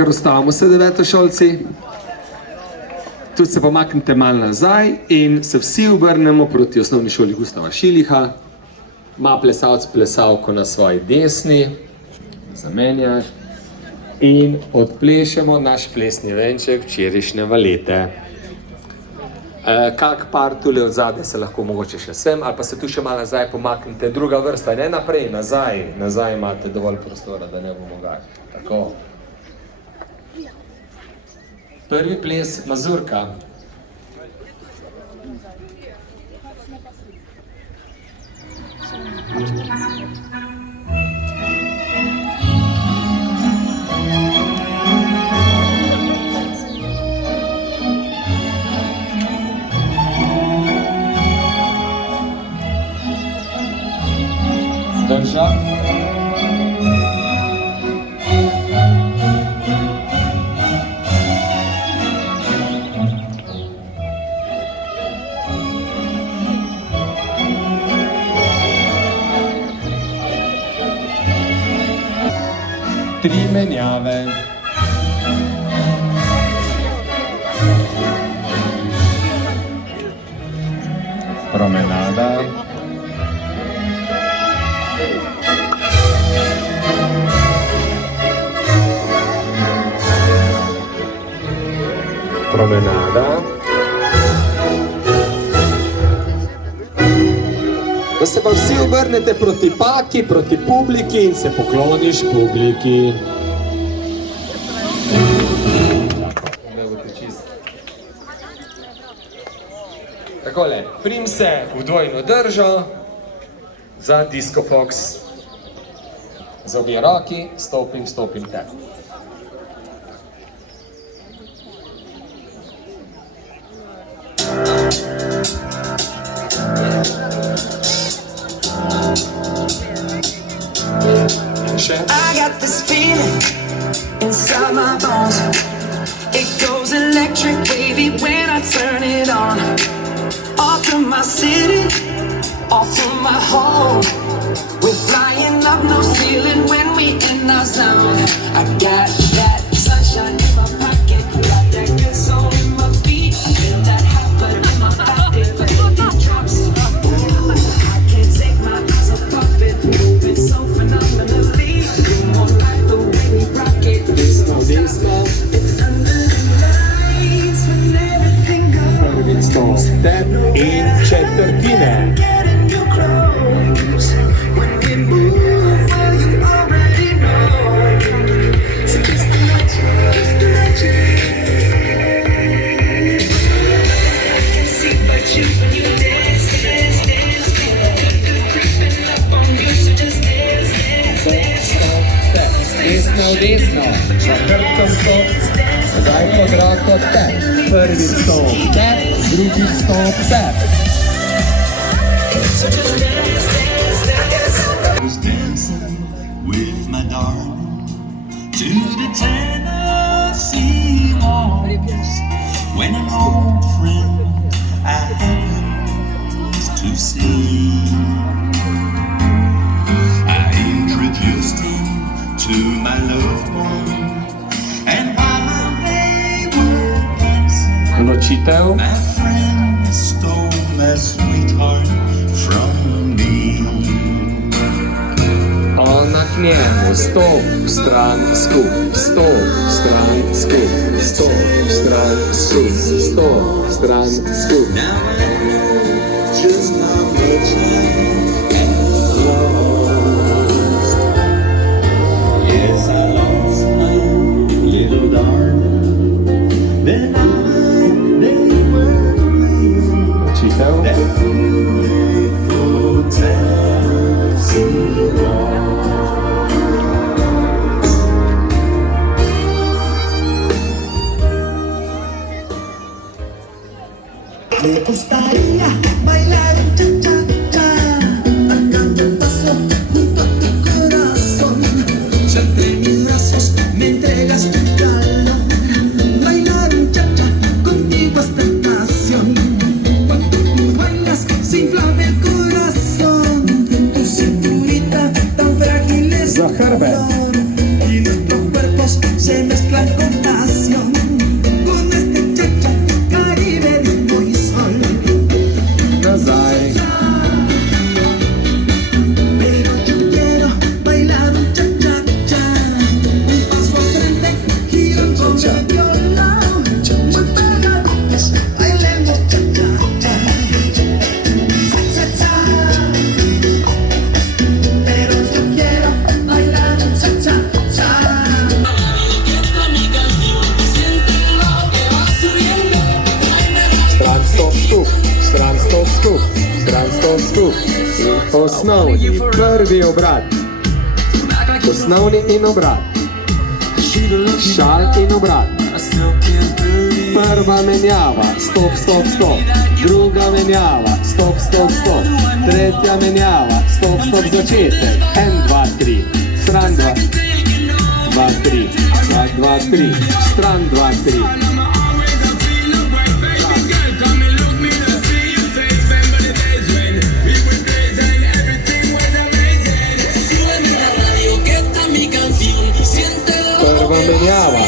Kar ustavimo se devetošolci. Tudi se pomaknite malo nazaj in se vsi obrnemo proti osnovni šoli Gustava Šiliha. Ima plesalc plesalko na svoji desni, zamenjaš in odplešemo naš plesni venček včerajšnje valete. Kak par tule od zadaj se lahko mogoče še sem, ali pa se tu še malo nazaj pomaknite, druga vrsta, ne naprej, nazaj imate dovolj prostora, da ne bomo gaj. Tako. Prvi ples, mazurka. Drža. Tri menjave. Promenada. Promenada. Da se pa vsi obrnete proti paki, proti publiki in se pokloniš publiki. Takole, prim se v dvojno držo za Disco Fox. Z obje roki, stopim te. I got this feeling inside my bones. It goes electric wavy when I turn it on. Off from my city, off from my home. We're flying up no ceiling when we in our zone. I got that sunshine in my pocket, got that good soul in my feet. I feel that hot blood in my body, but it drops. Ooh, I can't take my eyes off of it, moving so phenomenally. Prvi step in četrtine. Desno, za hrbtom stop, zdaj podrak od tep. Prvi stop, tep, drugi stop, tep. I was dancing with my darling to the Tennessee waltz when an old friend I happened to see. I introduced him to my loved one, and while they were dancing, Ločitev. my friend stole my sweetheart from me. Ona k njemu, stop, stran, skup, stop, stran, skup, stop, stran, skup, stop, stran, skup. Now I know just how much I am lost. Yes, I lost my little darling. Then they were playing Ločitev. that beautiful Tennessee waltz. Me gustaría bailar un cha-cha-cha, marcando un paso junto a tu corazón. Ya entre mis brazos me entregas tu calor, bailar un cha-cha contigo esta canción. Cuando tú bailas se inflama el corazón, tu cinturita tan frágil es Za hrbet. y nuestros cuerpos se mezclan obrat. Osnovni in obrat. Šal in obrat. Prva menjava, stop, stop, stop. Druga menjava, stop, stop, stop. Tretja menjava, stop, stop, začetek. 1, 2, 3, stran 2, 2, 3, 2, 3, stran 2, 3. Prva menjava.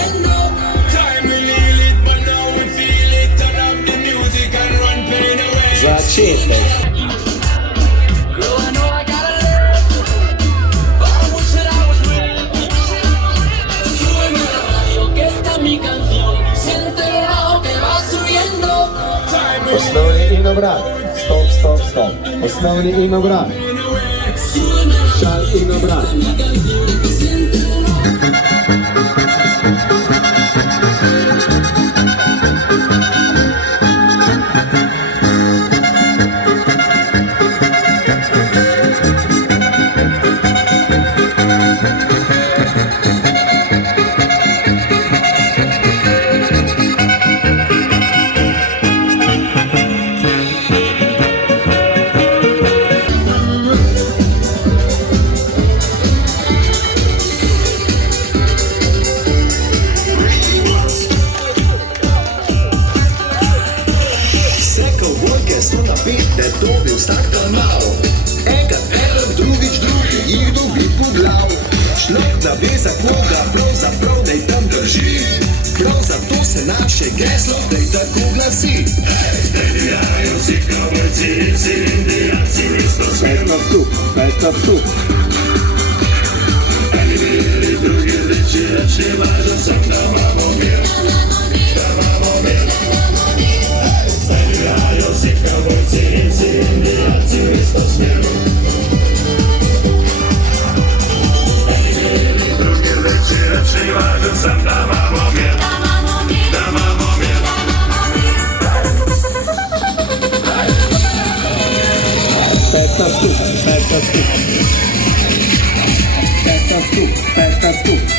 Začetek. Osnovni in obrat. Stop, stop, stop. Osnovni in obrat. Šal in obrat. Da dobi vsak dan malo. Enkrat eden, drugič drugi, jih dobi po glav. Človek nave za koga, pravzaprav naj tam drži. Prav zato se naše geslo, daj tako glasi. Zdajljajo vsi kavbojci in vsi indijanci isto smerno. Peta vstup. Eni bili, drugi reči, reči, važno sem, da imamo mir. Da imamo mir. Zdajljajo vsi kavbojci in vsi indijanci isto smerno. Eni bili, drugi reči, reči, važno sem, da imamo mir. Da imamo mir. Peta vstup. Peta vstup. Peta vstup. Peta vstup.